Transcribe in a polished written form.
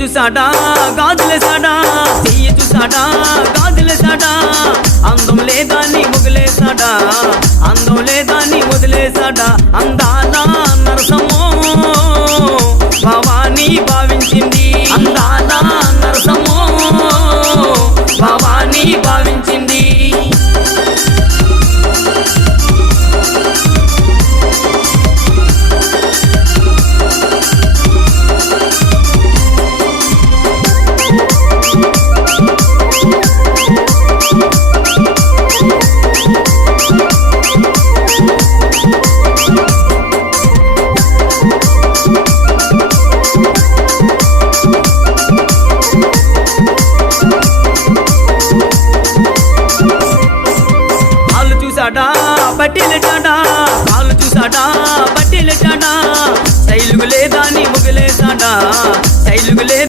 చూసాడా గాజులేసాడా, చెయ్యి చూసాడా గాజులేసాడా, అందం లేదాన్ని వదిలేసాడా, అందం లేదాన్ని వదిలేసాడా. అందాల నరసమ్మో భవానీ భావించింది,